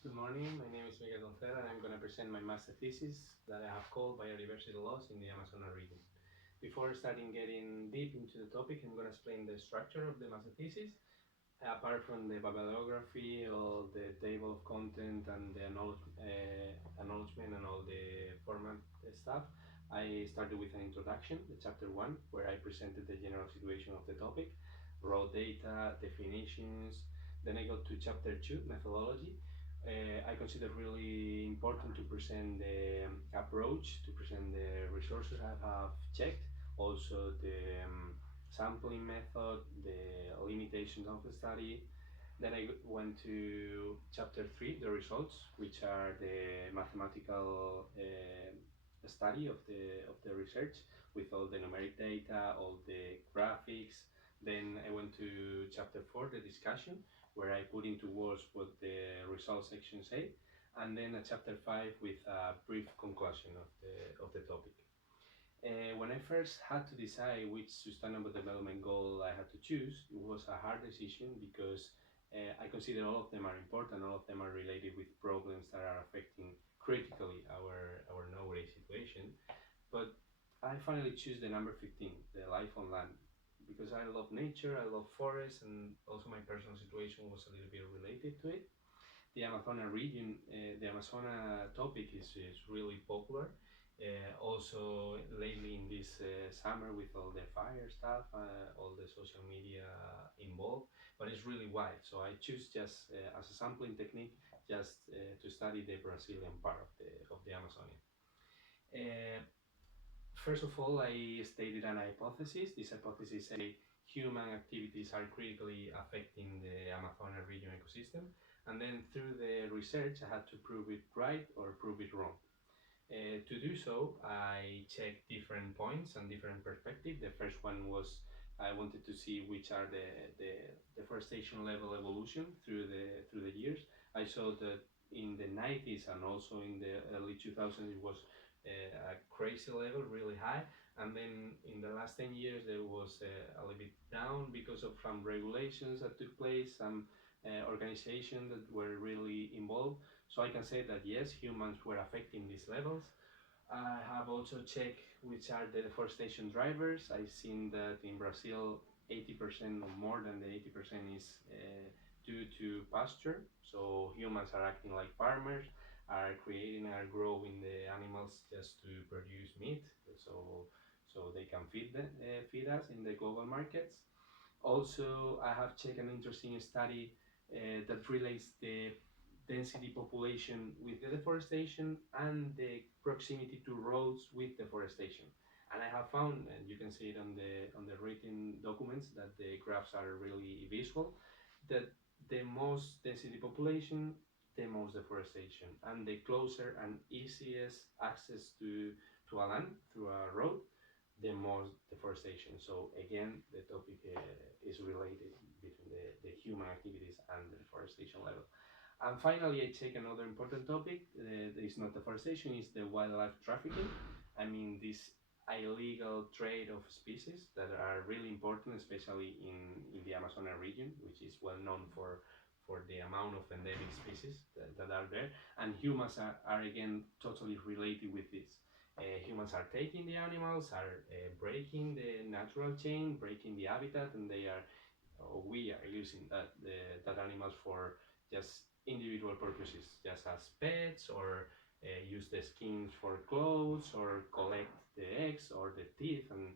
Good morning, my name is Miguel Doncel and I'm going to present my master thesis that I have called Biodiversity Loss in the Amazon region. Before starting getting deep into the topic, I'm going to explain the structure of the master thesis. Apart from the bibliography, all the table of content and the acknowledgement and all the format stuff, I started with an introduction, the chapter 1, where I presented the general situation of the topic, raw data, definitions. Then I got to chapter 2, methodology. I consider really important to present the approach, to present the resources I have checked, also the sampling method, the limitations of the study. Then I went to chapter 3, the results, which are the mathematical study of the research with all the numeric data, all the graphics. Then I went to chapter 4, the discussion, where I put into words what the results section say, and then a chapter 5 with a brief conclusion of the topic. When I first had to decide which sustainable development goal I had to choose, it was a hard decision because I consider all of them are important, all of them are related with problems that are affecting critically our nowadays situation. But I finally choose the number 15, the life on land, because I love nature, I love forests, and also my personal situation was a little bit related to it. The Amazonas region, the Amazonas topic is really popular. Also lately in this summer with all the fire stuff, all the social media involved, but it's really wide. So I choose just as a sampling technique, just to study the Brazilian part of the Amazonia. Uh, First of all, I stated an hypothesis. This hypothesis say human activities are critically affecting the Amazonas region ecosystem. And then through the research, I had to prove it right or prove it wrong. To do so, I checked different points and different perspectives. The first one was I wanted to see which are the deforestation level evolution through the years. I saw that in the 90s and also in the early 2000s it was a crazy level, really high, and then in the last 10 years there was a little bit down because of some regulations that took place, some organizations that were really involved. So I can say that yes, humans were affecting these levels. I have also checked which are the deforestation drivers. I've seen that in Brazil, 80% or more than the 80% is due to pasture. So humans are acting like farmers, are creating, are growing the animals just to produce meat, so they can feed us in the global markets. Also, I have checked an interesting study that relates the density population with the deforestation and the proximity to roads with deforestation. And I have found, and you can see it on the written documents, that the graphs are really visual, that the most density population, the most deforestation, and the closer and easiest access to a land through a road, the more deforestation. So again, the topic is related between the human activities and the deforestation level. And finally, I take another important topic. That is not deforestation, is the wildlife trafficking. I mean, this illegal trade of species that are really important, especially in the Amazonas region, which is well known for the amount of endemic species that are there. And humans are again totally related with this. Humans are taking the animals, are breaking the natural chain, breaking the habitat, and we are using that animals for just individual purposes, just as pets, or use the skins for clothes, or collect the eggs or the teeth, and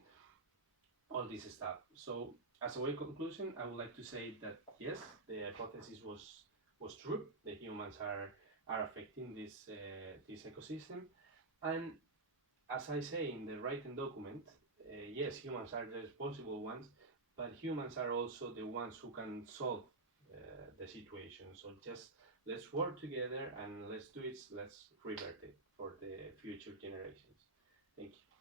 all this stuff. So, as a way conclusion, I would like to say that yes, the hypothesis was true. The humans are affecting this ecosystem, and as I say in the written document, yes, humans are the responsible ones, but humans are also the ones who can solve the situation. So just let's work together and let's do it, let's revert it for the future generations. Thank you.